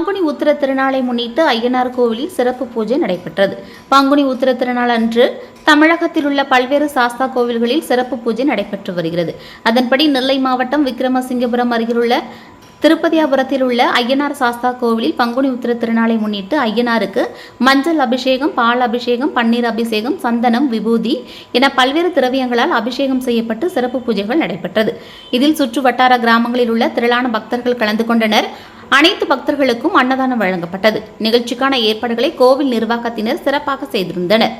பங்குனி உத்திர திருநாளை முன்னிட்டு ஐயனார் கோவிலில் சிறப்பு பூஜை நடைபெற்றது. பங்குனி உத்திர திருநாள் அன்று தமிழகத்தில் உள்ள பல்வேறு சாஸ்தா கோவில்களில் சிறப்பு பூஜை நடைபெற்று வருகிறது. அதன்படி நெல்லை மாவட்டம் விக்கிரமசிங்கபுரம் அருகிலுள்ள திருப்பதியாபுரத்தில் உள்ள ஐயனார் சாஸ்தா கோவிலில் பங்குனி உத்திர திருநாளை முன்னிட்டு ஐயனாருக்கு மஞ்சள் அபிஷேகம், பால் அபிஷேகம், பன்னீர் அபிஷேகம், சந்தனம், விபூதி என பல்வேறு திரவியங்களால் அபிஷேகம் செய்யப்பட்டு சிறப்பு பூஜைகள் நடைபெற்றது. இதில் சுற்று வட்டார கிராமங்களில் உள்ள திரளான பக்தர்கள் கலந்து கொண்டனர். அனைத்து பக்தர்களுக்கும் அன்னதானம் வழங்கப்பட்டது. நிகழ்ச்சிக்கான ஏற்பாடுகளை கோவில் நிர்வாகத்தினர் சிறப்பாக செய்திருந்தனர்.